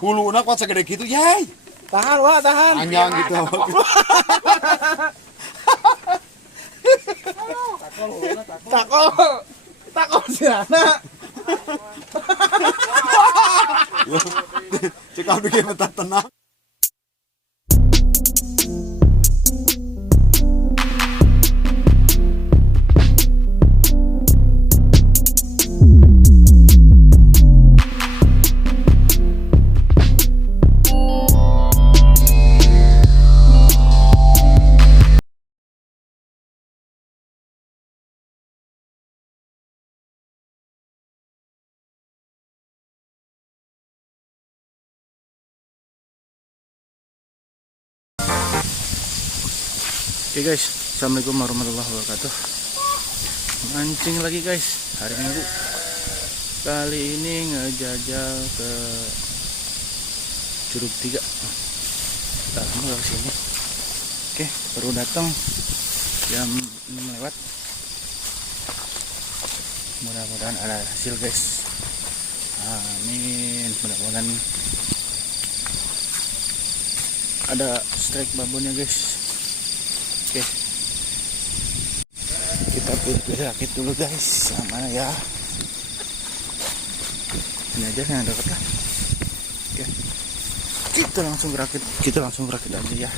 Hulunak kok segede gitu, yay. Tahan, Wak, tahan. Panjang gitu. Takol si anak. Cekal bikin bentar tenang. Oke guys, assalamualaikum warahmatullahi wabarakatuh. Mancing lagi guys, hari Minggu. Kali ini ngejajal ke Curug 3. Kita mau ke sini. Oke, baru datang jam 6 lewat. Mudah-mudahan ada hasil guys. Amin. Mudah-mudahan ada strike babonnya guys. Oke, kita pilih rakit dulu guys. Yang mana ya? Ini aja yang dekat lah. Oke, kita langsung rakit aja ya.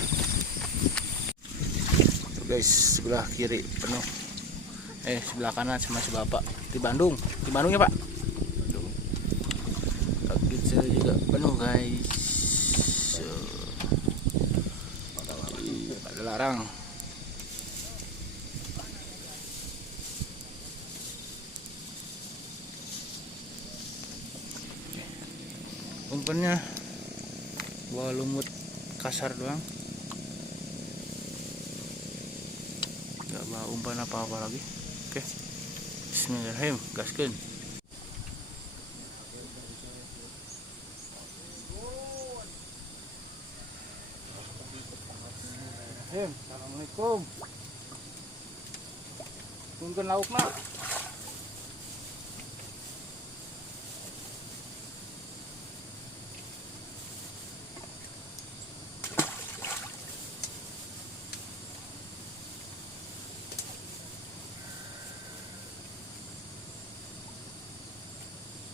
Tuh guys, sebelah kiri penuh. Sebelah kanan sama sebelah Pak di Bandung ya Pak. Rakit saya juga penuh guys. Ada larang. Umpannya bawa lumut kasar doang, nggak bawa umpan apa-apa lagi. Oke, bismillahirrahmanirrahim, gaskeun. Assalamualaikum. Tungguin laukna.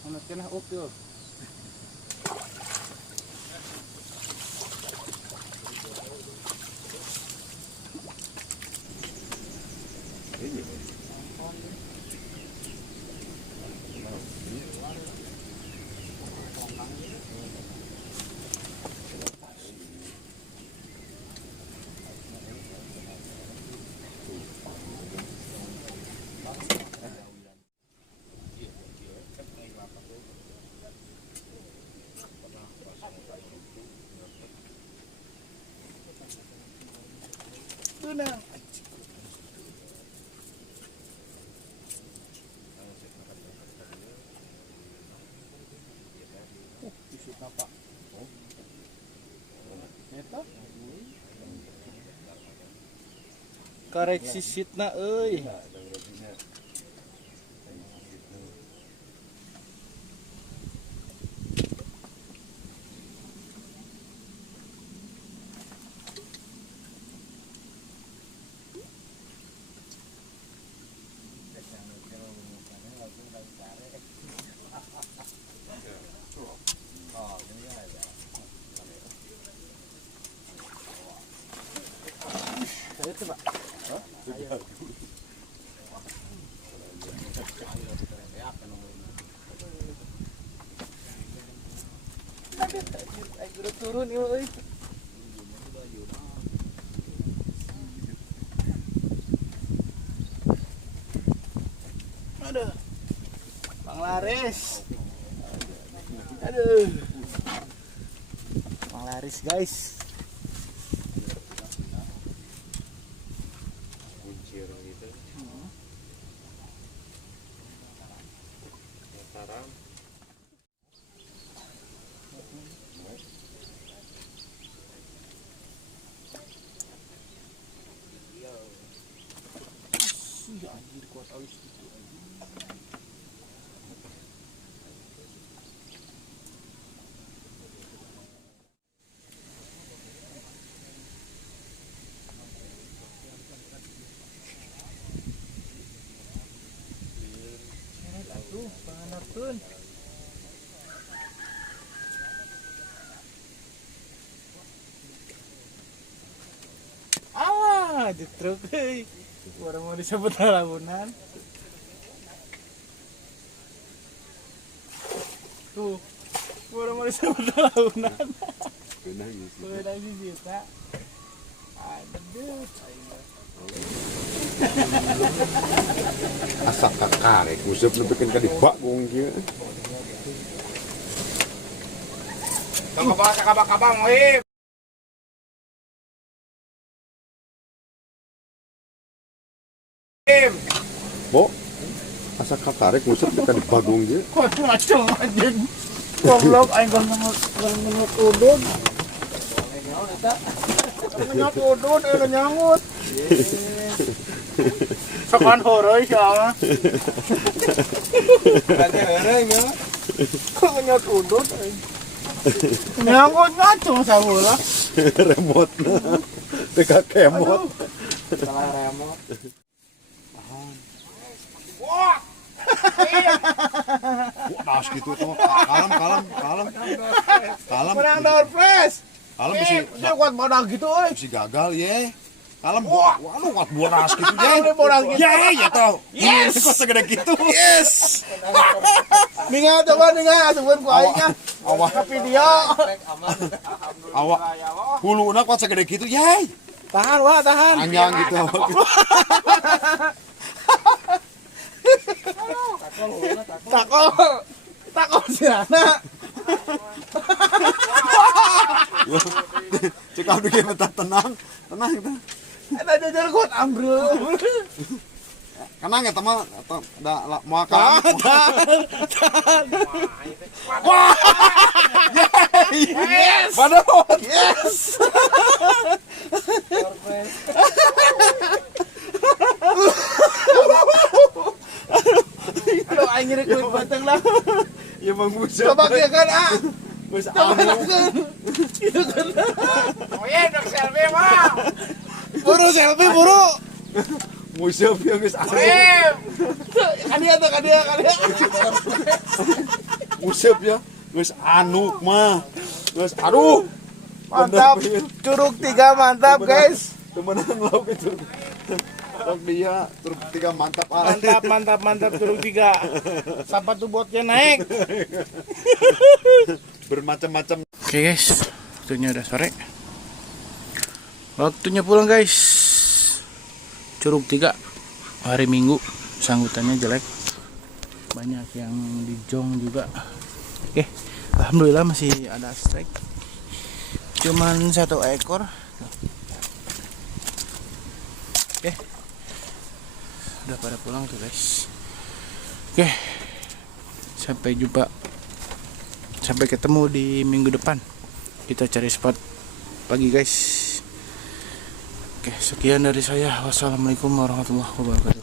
Ano kena oke. Tunang. Isu apa? Eta? Karek sisitna euy. Coba. Ayo turun euy. Aduh. Bang Laris. Aduh. Bang Laris guys. Anjir kuat alis gitu anjir. Tun. Ah, jetruk euy. Orang mau disebut labunan. Tuh. Orang mau disebut labunan. Beunang sih juta. Aduh. Asak kakarek useup nepikeun ka di bak gong kieu. Kabang we. Bo. Asak kakarek useup ka di bak gong kieu. Kok macam anjing. Goblok aing nganut udud. Nganut udud nyangut. Sokan horoi soalnya. Ada heureuy mah. Kok nganut udud. Nyangut ngacung saheula. Remote-na. Teka kemot. Salah remote. Wah, das gitu tuh. Kalem. Menang door press. Kalem bisa Dia kuat badak gitu euy. bisa gagal ye. Kalem wah, anu kuat bodas gitu ye. Anu bodas gitu. Ya tau. Yes. Kok segede gitu. Yes. Ningal coba asupeun ku aing nya. Awak Ka video. awak huluna kuat segede gitu ye. Tahan wah, tahan. Anyang gitu awak. Takol sirana. Cek abdi ge betah tenang. Eta jajar kuat ambrul. Kenang ya teman atau da moal kalem. Wah. Yes. Padahal Yes. Aduh, aing ngiri kulit batang lah. ya mengusap. Coba dia kan ah. Wis Coba anu. kan. Itu kan. Oh iya, dok selfie mah. Buru selfie buru. Ngusap ya geus anu. Kadia tuh kadia. Ngusap ya geus anu mah. Geus aduh. Mantap. Curug 3 mantap guys. Temenan lauk itu. Lauk dia terus 3 mantap. Mantap curug 3. Sampai tuh botnya naik. Bermacam-macam. Oke guys, waktunya udah sore. Waktunya pulang guys. Curug 3 hari Minggu, sanggutannya jelek. Banyak yang dijong juga. Oke, alhamdulillah masih ada strike. Cuman 1 ekor. Oke. Udah pada pulang tuh guys. Oke. Sampai jumpa. Sampai ketemu di minggu depan. Kita cari spot pagi guys. Oke, sekian dari saya. Wassalamualaikum warahmatullahi wabarakatuh.